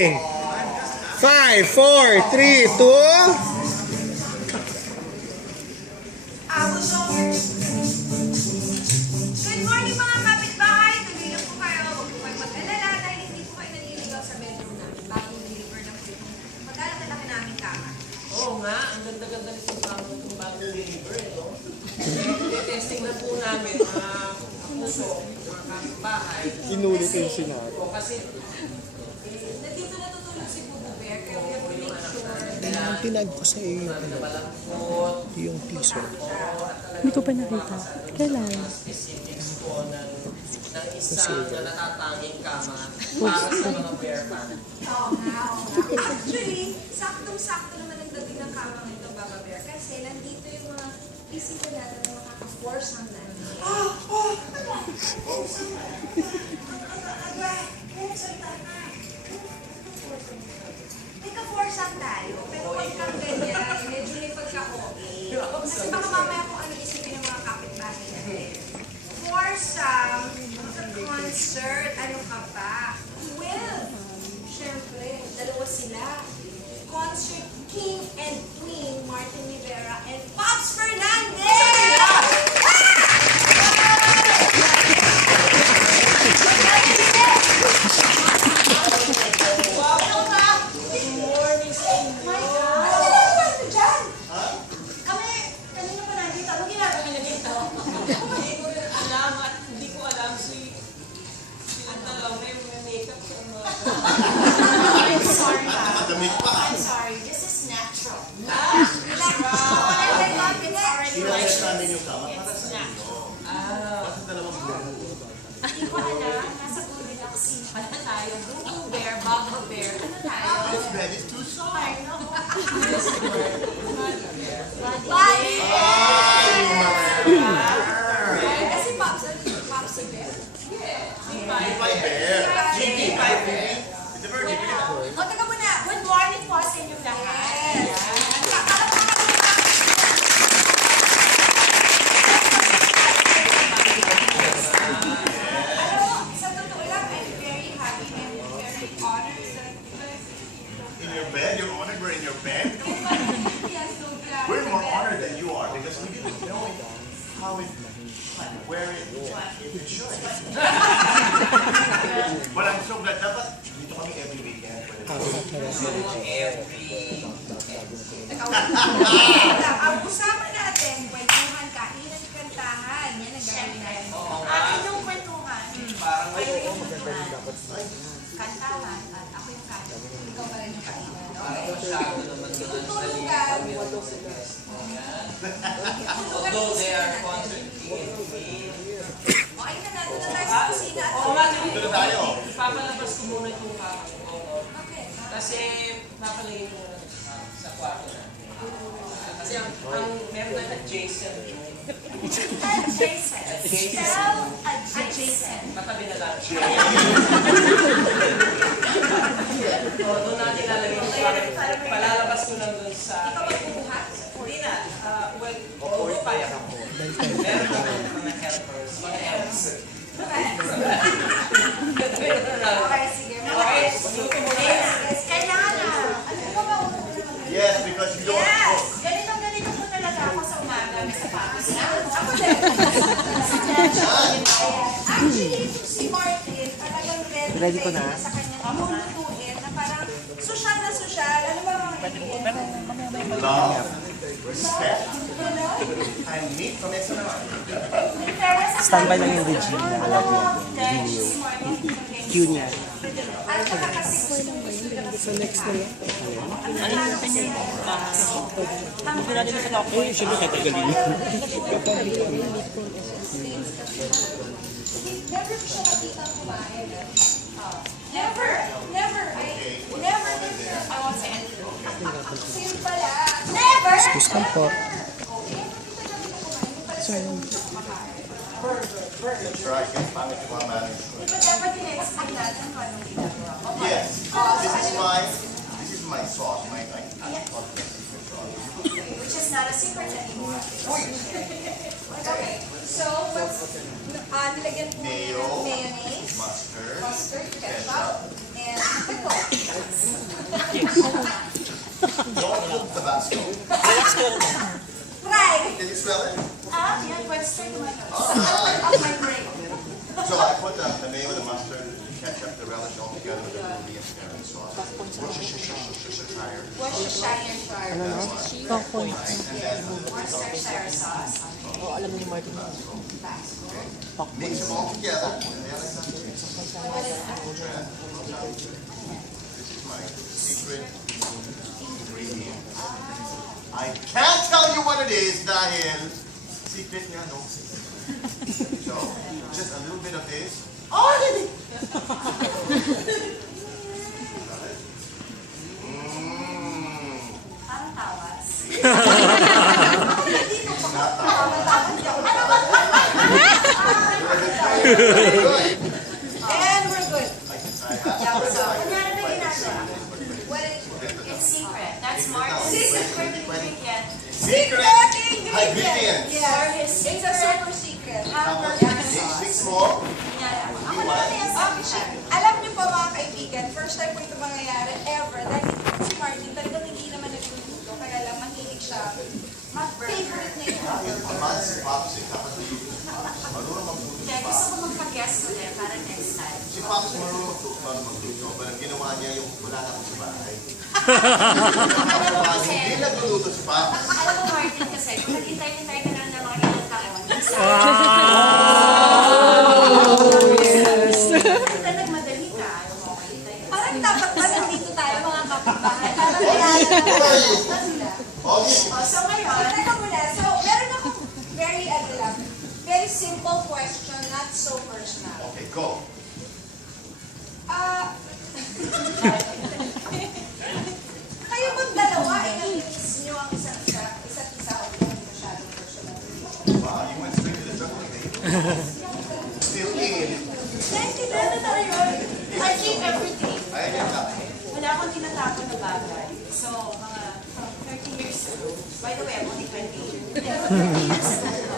ready? 5, 4, 3, 2. Good morning mga kapitbahay! Tuloy lang po kayo. Huwag po kayo mag-alala dahil hindi po kayo naliligaw sa bedroom namin. Bagong deliver na po. Maglalaki-laki namin kama. Oo nga, ang ganda-ganda nitong bagong deliver, no? Testing na po namin mga kapuso, mga kapitbahay. Inulit yung sinabi. O kasi, Nandito natutulog si Bubu Bear. Kaya we have to make sure Ang tinag ko sa iyo malambot, yung teaser. Hindi ko pa nakita. Kailan? specifics po ng isang na natatanging kama para sa mga bear fan. Oo nga. Actually, saktong-sakto naman ang dating ng kama ng itong Baba Bear. Kasi nandito yung mga bisita natin na makaka-force hanggang. May ka-force tayo, pero pag kang ganyan, medyo may pagka-okay. Kasi baka mamaya kung ano isipin ng mga kapitbahay natin. Foursome, concert, ano ka pa? Well, syempre, dalawa sila. Concert King and Queen Martin Rivera and Pops Fernandez! I'm sorry, this is natural. Hindi ko alam, nasa Goldilocks scene pala tayo. Bubu Bear, Baba Bear, ano tayo? This bed is too soft. Body Bear! Kasi Pops si Bear. It's a virgin. O, taga muna. Good morning po sa inyong lahat. Sa totoo lang, I'm very happy and very honored that In your bed, you're honored. We're in your bed. yes, so glad. We're more honored than you are because we didn't know how it, where it should. But I'm so glad. Dapat dito kami every weekend. Ang usapan natin, kwentuhan, kainan, kantahan. Yan ang gagawin natin. Akin yung kwentuhan. Kayo yung kwentuhan. Kantahan. At ako yung kain. Ikaw pa rin yung kainan. Tutulugan. Although they are concert king and queen. O, ayun na natin na tayo sa kusina. Oo nga, Dito tayo. papalabas ko muna itong kama ko. Okay. Kasi papalagay ko muna sa kwarto na. Kasi ang meron na adjacent. Adjacent. Spell adjacent. Katabi na lang. Doon natin lalagay yung palalabas ko lang doon sa... Ikaw magbubuhat? Hindi na. Well, oo, kaya ko. Meron naman mga helpers, mga elves. Okay, sige. Okay, luto muna. Yes, kailangan na. Ano ba ba ulo ko naman? Yes, because you don't want to Yes! cook. Ganito po talaga ako sa umaga. May sapatos na. Ako din. Actually, itong si Martin, talagang ready ko na. sa kanyang lulutuin na parang sosyal na sosyal. Ano ba mga ingredients? Love, respect, and meat from extra naman. Standby lang yung Regina. Video. Cue niya. At nakakasik Sa next na lang. Eh, siyempre katagalin. Never ko siya nakita kumain. Never! Never! Never! I want to enter. Sino pala? Never! Gusto po. Sure, I can find it while managing. Di ba dapat in-explain natin kung anong ginagawa ko? Yes, this is my sauce, my secret sauce. Which is not a secret anymore. Okay, so what's nilagyan po Mayo, ng mayonnaise, mustard, mustard, ketchup, and pickle. Try! Can you spell it? Yeah, but straight to my nose. Off my brain. So I put the mayo, the mustard, the ketchup, the relish all together with the ruby and carrot sauce. Worcestershire. Worcestershire sauce. Coconut. Worcestershire sauce. Mix them all together. This is my secret ingredient. I can't tell you what it is dahil secret nga, no? So, just a little bit of this. Oh, baby! Parang tawas. Good. And we're good. I Yeah, have so, kunyari na ginagawa. What is It's secret. That's Mark's secret ingredient. secret ingredient. Yes. It's a super secret. Mix more. Ako naman yung alam niyo po mga kaibigan, first time po ito mangyayari ever. Dahil si Martin talagang hindi naman nagluluto. Kaya lang mahilig siya. Favorite niya yung Amats, Pops, si Pops. Marunong magluto si Kaya Pops. gusto ko magpa-guest ulit para next time. Si Pops marunong magluto. Pero ang ginawa niya yung wala na ako sa bahay. Hindi nagluluto si Pops. Alam mo, Martin, kasi kung naghintay-hintay ka lang ng mga ilang taon, minsan, minsan nagmadali ka, ayaw mo makahintay. parang dapat ba nandito tayo mga kapitbahay? Parang kaya sila. Okay. So ngayon, teka muna. So, meron akong very simple question, not so personal. Okay, go. Kayo bang dalawa ay nag-miss nyo ang isa't isa o hindi masyadong personal? Wow, you went straight to the jungle, baby. Still in. Naintindihan na tayo. I keep everything. Ayan yan ka. Wala akong tinatapon na bagay. So, mga 30 years ago, by the way, I'm only 28. 30 years ago,